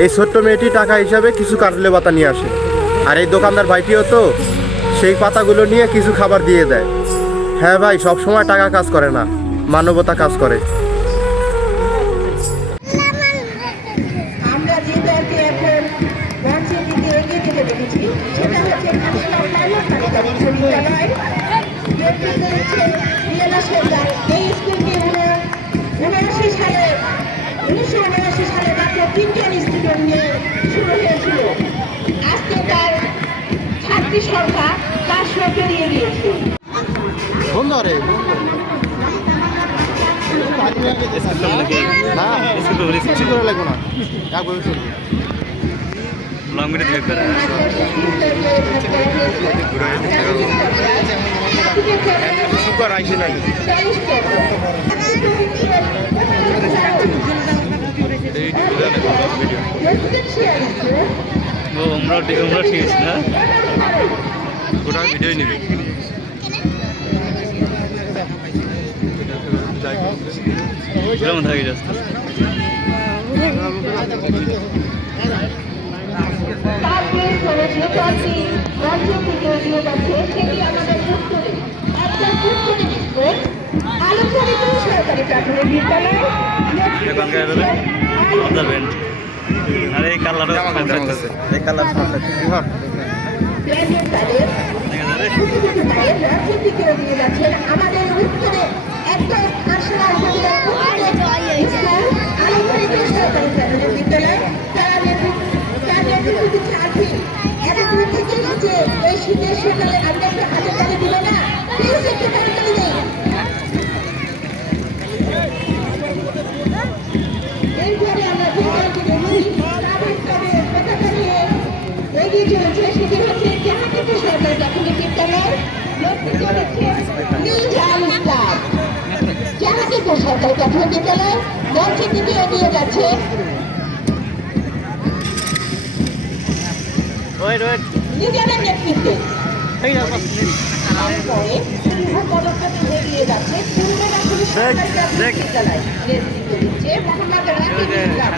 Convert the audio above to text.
এই ছোট্ট মেয়েটি টাকা হিসাবে কিছু কাটলে পাতা নিয়ে আসে, আর এই দোকানদার ভাইটিও তো সেই পাতাগুলো নিয়ে কিছু খাবার দিয়ে দেয়। হ্যাঁ ভাই, সব সময় টাকা কাজ করে না, মানবতা কাজ করে। আমরা যে দলকে এখন মঞ্চের দিকে এগিয়ে যেতে দেখেছি সেটা হচ্ছে খাদিমা পাইলট বালিকা বিশ্ববিদ্যালয়। নেতৃত্ব দিচ্ছেন রিয়ানা সরকার। এই স্কুলটি 1979 সালে মাত্র 3জন স্টুডেন্ট নিয়ে শুরু হয়েছিল। আজকে তার ছাত্রী সংখ্যা 400 পেরিয়ে গিয়েছে। আমরা ঠিক আছে না, গোটা ভিডিও নিবি কেমন থাকে যাচ্ছে। আর এই কালারও এই কালার আমাদের উত্তরে একদম ন্যাশনাল বিদ্যালয় তার নেতৃত্ব দিচ্ছে আছি। এতদূর থেকে যে এই শীতের সকালে আমরা একটু হাতে তালি দিল না, প্লিজ একটু তাড়াতাড়ি নেই। এরপরে আমরা যে দলকে দেখি স্বাভাবিকভাবে পতাকা নিয়ে এগিয়ে চলেছে, সেটি হচ্ছে জাহাঙ্গীরপুর সরকারি প্রাথমিক বিদ্যালয়। নেতৃত্ব দিচ্ছে নিজাম ইসলাম। জাহাঙ্গীরপুর সরকারি প্রাথমিক বিদ্যালয় মঞ্চের দিকে এগিয়ে যাচ্ছে। নিজামের নেতৃত্বে তারপরে পদক্ষেপে এগিয়ে যাচ্ছে পূর্বের আসলে সরকারি প্রাথমিক বিদ্যালয়। নেতৃত্ব দিচ্ছে মোহাম্মদ রাকিব ইসলাম।